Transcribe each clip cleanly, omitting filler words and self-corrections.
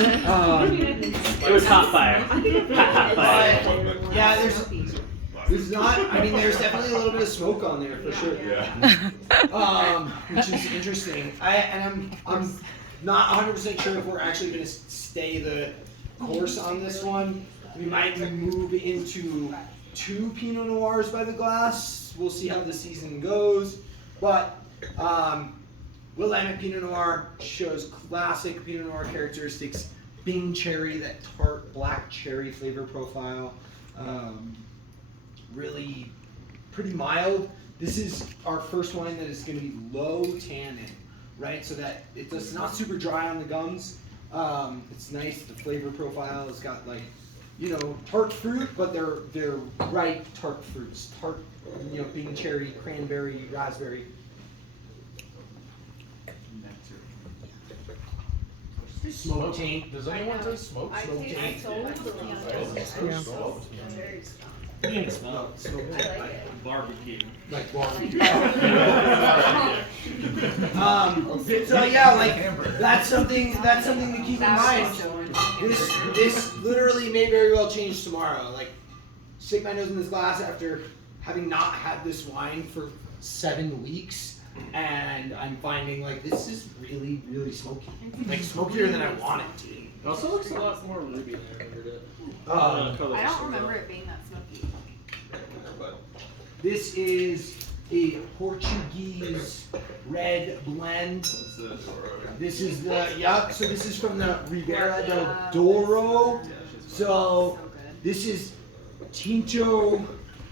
It was hot fire. Hot fire. Yeah, there's not. I mean, there's definitely a little bit of smoke on there for sure. Yeah. Which is interesting. I'm not 100% sure if we're actually going to stay the course on this one. We might move into 2 Pinot Noirs by the glass. We'll see how the season goes. But Willamette Pinot Noir shows classic Pinot Noir characteristics. Bing cherry, that tart black cherry flavor profile. Really pretty mild. This is our first wine that is going to be low tannin, right? So that it's not super dry on the gums. It's nice. The flavor profile has got like, you know, tart fruit, but they're ripe tart fruits. Tart, you know, Bing cherry, cranberry, raspberry. Smoke taint. Does anyone say smoke? Smoke taint. Barbecue. Like barbecue. So yeah, like that's something to keep in mind. This literally may very well change tomorrow. Like, stick my nose in this glass after having not had this wine for 7 weeks, and I'm finding like this is really, really smoky. Like smokier than I want it to be. It also looks a lot more ruby than I remembered it. I don't remember it being that smoky. This is a Portuguese red blend. This is the, so this is from the Ribera del Douro. So this is Tinto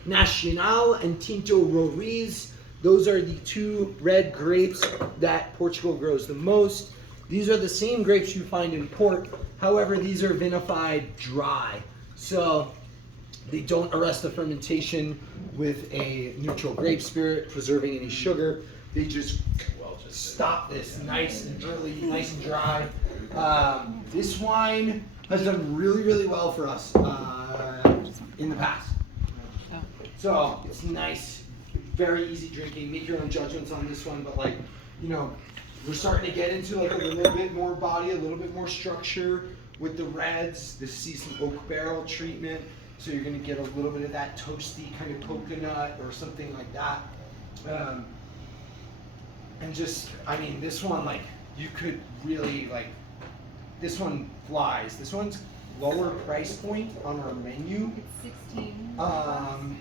Nacional and Tinto Roriz. Those are the 2 red grapes that Portugal grows the most. These are the same grapes you find in port. However, these are vinified dry. So they don't arrest the fermentation with a neutral grape spirit, preserving any sugar. They just stop this nice and early, nice and dry. This wine has done really, really well for us in the past. So it's nice, very easy drinking. Make your own judgments on this one, but like, you know, we're starting to get into like a little bit more body, a little bit more structure with the reds. This seasoned oak barrel treatment. So you're going to get a little bit of that toasty kind of coconut or something like that. And just, I mean, this one, like, you could really, like, this one flies. This one's lower price point on our menu. It's 16.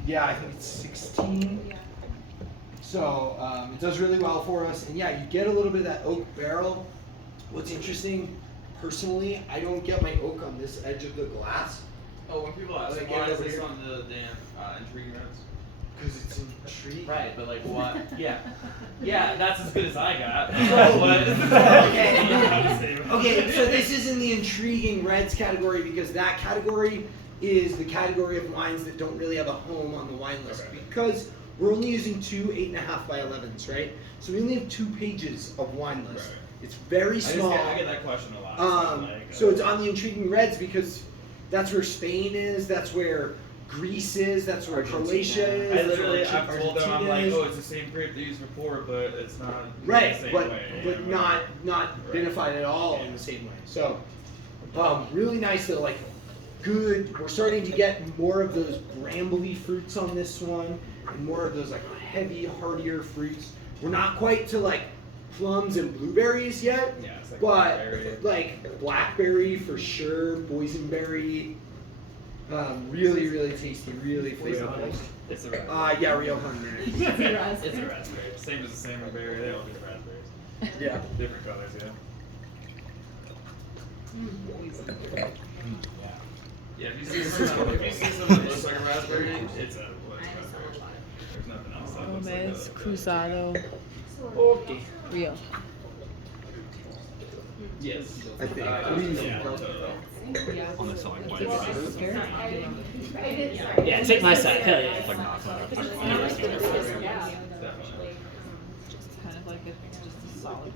Yeah, I think it's 16. Yeah. So it does really well for us. And yeah, you get a little bit of that oak barrel. What's interesting, personally, I don't get my oak on this edge of the glass. Oh, when people ask, Like, why is over this here. on the damn intriguing reds? Because it's in tree. Right, but like what? Yeah. Yeah, that's as good as I got. Okay, so this is in the intriguing reds category because that category is the category of wines that don't really have a home on the wine list because we're only using 2 8.5 by 11s, right? So we only have 2 pages of wine list. Right. It's very small. I get that question a lot. So it's on the intriguing reds because that's where Spain is, that's where Greece is, that's where Croatia is. I literally, that's where I've told them, I'm Argentina like, is. oh, it's the same grape they use for port, but it's not Right, the same but way. but not vinified at all in the same way. So really nice though, like good. We're starting to get more of those brambly fruits on this one, and more of those like heavy, heartier fruits. We're not quite to like plums and blueberries yet, Yeah, it's like but blackberry. like blackberry for sure, boysenberry. Really, really tasty, really flavorful. It's a raspberry. Yeah, Rio Honey. It's a raspberry. Same as the salmon berry, they all do raspberries. Yeah. Different colors, yeah. Yeah, if you see something that looks like a raspberry, it's a raspberry. There's nothing else that looks like Gomez, that. Cruzado, Okay. Rio. Yes. I think. Yeah. On the side, why Yeah, take my side. Hell yeah. it's like not Just kind of like just a solid.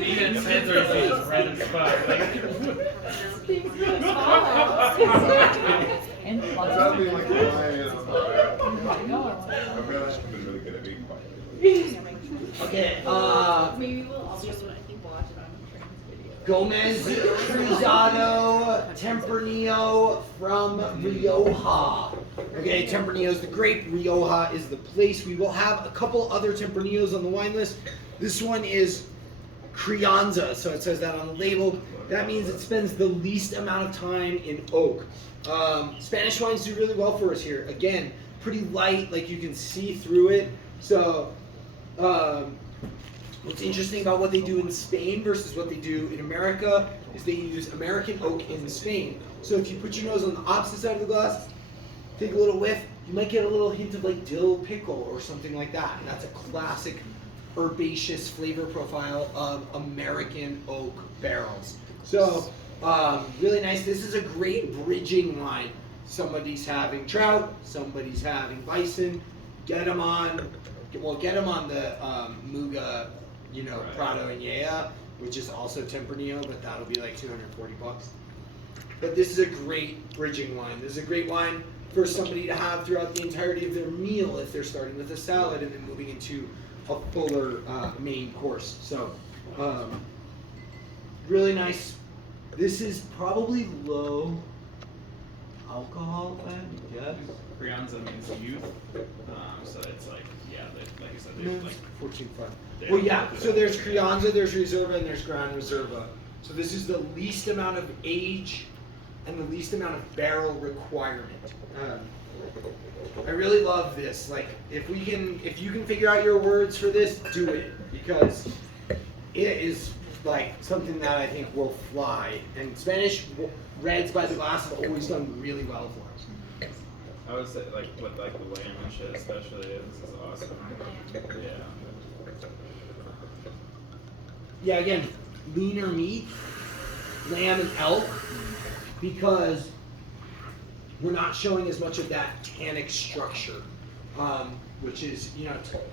Even its heads are just random spot. And That'd be like a lion. I've been really good at being quiet. Okay, Maybe we'll all just watch it on the train's video. Gomez Cruzado Tempranillo from Rioja. Okay, Tempranillo is the grape, Rioja is the place. We will have a couple other Tempranillos on the wine list. This one is Crianza, so it says that on the label. That means it spends the least amount of time in oak. Spanish wines do really well for us here. Again, pretty light, like you can see through it. So, what's interesting about what they do in Spain versus what they do in America is they use American oak in Spain. So if you put your nose on the opposite side of the glass, take a little whiff, you might get a little hint of like dill pickle or something like that. And that's a classic herbaceous flavor profile of American oak barrels. So, really nice. This is a great bridging wine. Somebody's having trout, somebody's having bison. Get them on the Muga, Prado and Yea, which is also Tempranillo, but that'll be like $240. But this is a great bridging wine. This is a great wine for somebody to have throughout the entirety of their meal if they're starting with a salad and then moving into a fuller main course. So, really nice. This is probably low alcohol, yeah. Crianza means youth, so it's like, yeah, like you said, they like 14.5. Well, yeah. So there's Crianza, there's Reserva, and there's Gran Reserva. So this is the least amount of age and the least amount of barrel requirement. I really love this. Like, if you can figure out your words for this, do it, because it is like something that I think will fly. And Spanish reds by the glass have always done really well for us. I would say like with like the lamb and shit especially, this is awesome. Yeah. Yeah, again, leaner meat, lamb and elk, because we're not showing as much of that tannic structure, which is,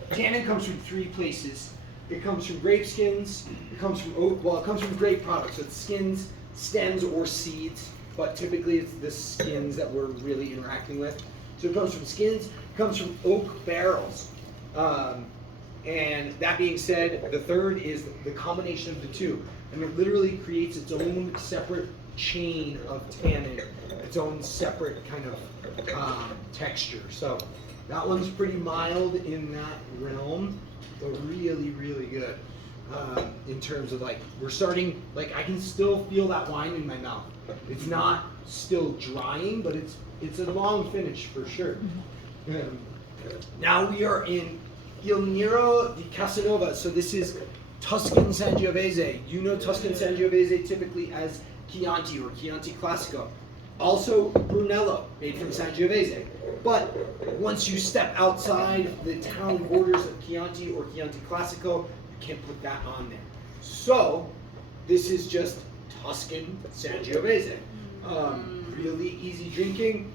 tannin comes from three places. It comes from grape skins, it comes from oak, well, it comes from grape products, so it's skins, stems, or seeds, but typically it's the skins that we're really interacting with. So it comes from skins, it comes from oak barrels. And that being said, the third is the combination of the two. And it literally creates its own separate chain of tannin, its own separate kind of texture. So that one's pretty mild in that realm, but really, really good. In terms of like, we're starting, like I can still feel that wine in my mouth. It's not still drying, but it's a long finish for sure. Now we are in Gilnero Casanova. So this is Tuscan Sangiovese. You know Tuscan Sangiovese typically as Chianti or Chianti Classico. Also Brunello, made from Sangiovese. But once you step outside the town borders of Chianti or Chianti Classico, you can't put that on there. So this is just Tuscan Sangiovese. Really easy drinking,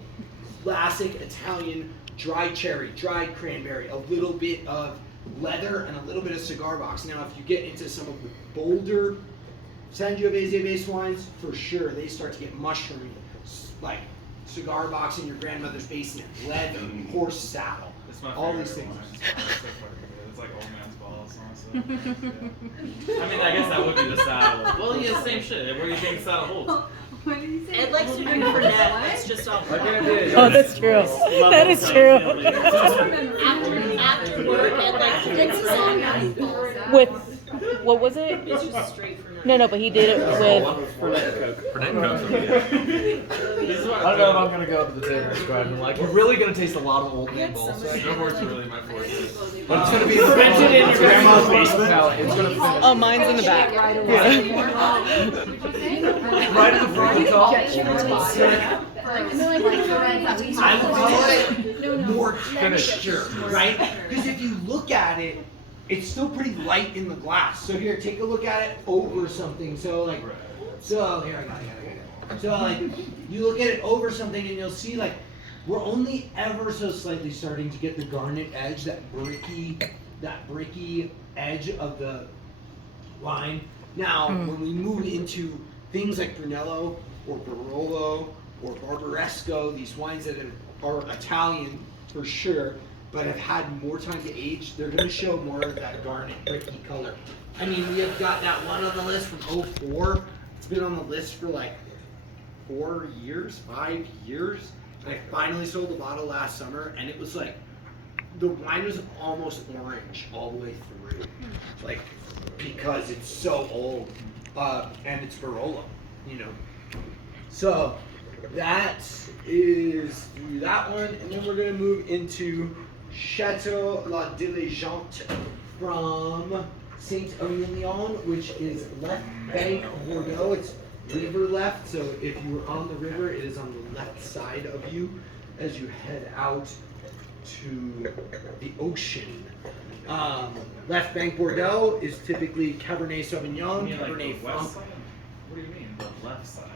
classic Italian dried cherry, dried cranberry, a little bit of leather and a little bit of cigar box. Now if you get into some of the bolder Sangiovese based wines, for sure they start to get mushroomy, like cigar box in your grandmother's basement, leather, horse saddle, It's my all favorite these things. wine. It's so fucking good. It's like old man's balls, honestly. Yeah. I mean, I guess that would be the saddle. Well, yeah, same shit. Where do you think the saddle holds? What did you say? Ed likes to drink Fernet. It's just all. Oh, that's true. That is true. After work, Ed likes to drink some. With, what was it? It's just straight Fernet. No, but he did it with. I don't know if I'm gonna go to the table and describe them. Like, we're really gonna taste a lot of old man balls. Snowboard's really my forte. But it's gonna be fermented in your grandma's basement. It's gonna finish. Oh, mine's in the back. Right in the front of the top. More texture, right? Because if you look at it, it's still pretty light in the glass. So here, take a look at it over something. So like, here I got it. So like, you look at it over something and you'll see like, we're only ever so slightly starting to get the garnet edge, that bricky edge of the wine. Now, when we move into things like Brunello or Barolo or Barbaresco, these wines that are Italian for sure, but have had more time to age, they're going to show more of that garnet bricky color. I mean, we have got that one on the list from 04. It's been on the list for like 5 years. And I finally sold the bottle last summer, and it was like, the wine was almost orange all the way through. Like, because it's so old, and it's Barolo, you know. So, that is that one, and then we're gonna move into Chateau La Diligente from Saint-Emilion, which is left bank Bordeaux. It's river left, so if you were on the river, it is on the left side of you as you head out to the ocean. Left bank Bordeaux is typically Cabernet Sauvignon, You mean like Cabernet the west Franc. side? What do you mean, the left side?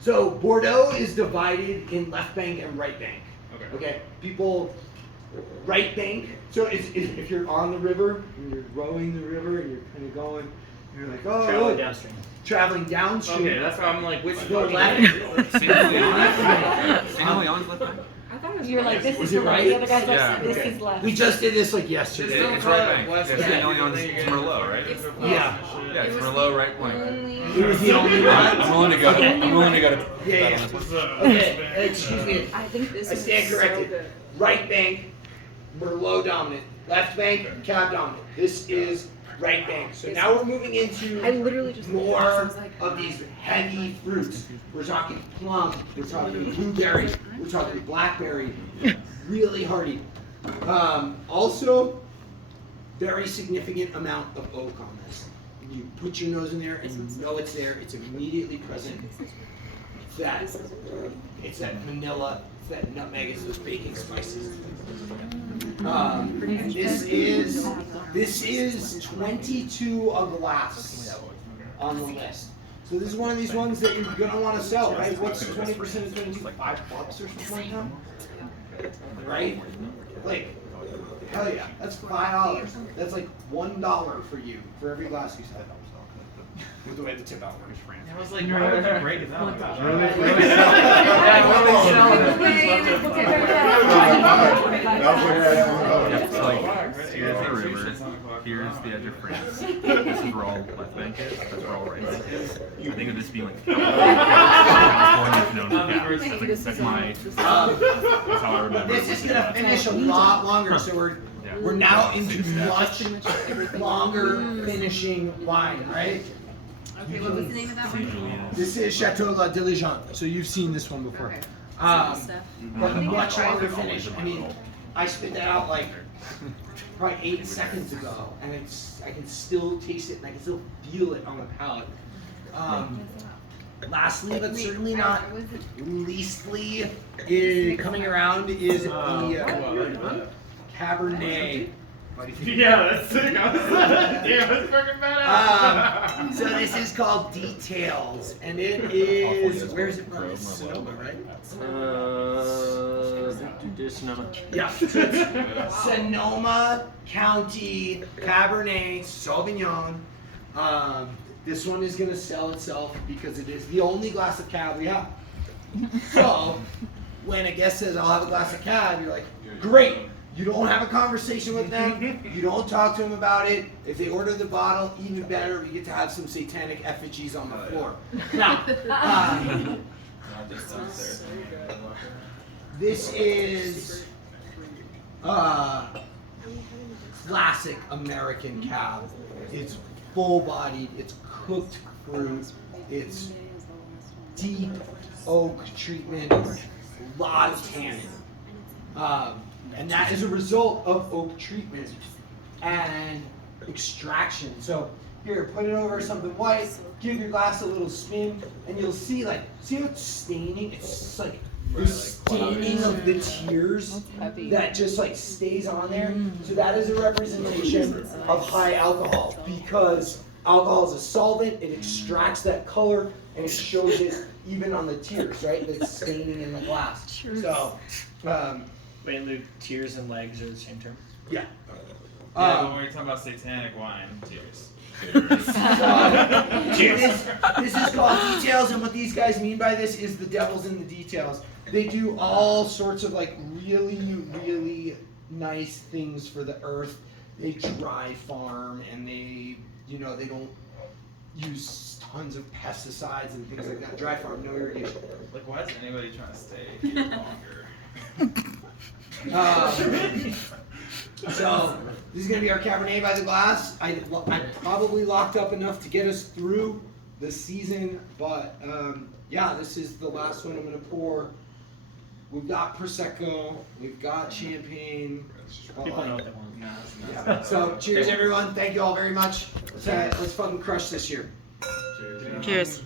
So Bordeaux is divided in left bank and right bank. Okay. Okay, people, right bank. So if you're on the river and you're rowing the river and you're kind of going, you're like, oh, Traveling look, downstream. traveling downstream. Okay, that's why I'm like, which Go fucking left. St. Leon's left back? I thought it was You're like, this Was is it the right. right? The other guy's like, Yeah. this Okay. is left. We just did this like It's yesterday. still It's right the bank. west Yeah, bank. St. Leon's Then you get Merlot, right? into the Yeah. coast and shit. Yeah, it's It was Merlot, the right? Like, only- It was the only one. I'm willing to go. Okay. I'm willing to go to Yeah, yeah. that on this one. What's up? Okay, excuse me. I think this I stand corrected. Right bank, Merlot dominant. Left bank, Cab dominant. This is right bank. So now we're moving into I literally just more of these heavy fruits. We're talking plum, we're talking blueberry, we're talking blackberry, really hardy. Also, very significant amount of oak on this. You put your nose in there and you know it's there, it's immediately present. It's that vanilla, it's that nutmeg, it's those baking spices. And this is 22 a glass on the list. So this is one of these ones that you're gonna want to sell, right? What's 20% of 22? $5 or something like that? Right? Like, hell yeah, that's $5. That's like $1 for you for every glass you sell. With the way the tip out works. I was like, why would you break it down? Yeah, so like, here's the river, here's the edge of France. This is where all left bank is, that's where all right bank is. I think of this being like California's known for gas. That's how I remember This it. is gonna finish a lot longer, so we're now into much longer finishing wine, right? Okay, what was the name of that one? This is Chateau La Diligente, so you've seen this one before. Okay. But much longer finish. I mean, I spit that out like probably 8 seconds ago, and I can still taste it and I can still feel it on the palate. Lastly, but certainly not leastly, coming around is the Cabernet. Yeah, that's sick. I was like, damn, that's fucking badass. So this is called Details, and it is, where is it from? It's Sonoma, right? Sonoma. Yeah, so it's Sonoma County Cabernet Sauvignon. This one is gonna sell itself because it is the only glass of Cab we have. So, when a guest says, I'll have a glass of Cab, you're like, great. You don't have a conversation with them. You don't talk to them about it. If they order the bottle, even better, we get to have some satanic effigies on the floor. Now, this is classic American Cab. It's full-bodied, it's cooked fruit, it's deep oak treatment, a lot of tannin. And that is a result of oak treatment and extraction. So here, put it over something white, give your glass a little spin, and you'll see like, see how it's staining? It's just like the staining of the tears that just like stays on there. So that is a representation of high alcohol because alcohol is a solvent, it extracts that color, and it shows it even on the tears, right? That's staining in the glass. So, Wait, Luke, tears and legs are the same term? yeah. Yeah, but when you're talking about satanic wine, tears. This is called Details, and what these guys mean by this is the devil's in the details. They do all sorts of like really, really nice things for the earth. They dry farm and they don't use tons of pesticides and things like that. Dry farm, no irrigation. Like, why is anybody trying to stay here longer? So this is gonna be our Cabernet by the glass. I probably locked up enough to get us through the season, but yeah, this is the last one I'm gonna pour. We've got Prosecco, we've got champagne. People know what they want. Yeah. So cheers everyone, thank you all very much. Let's fucking crush this year. Cheers.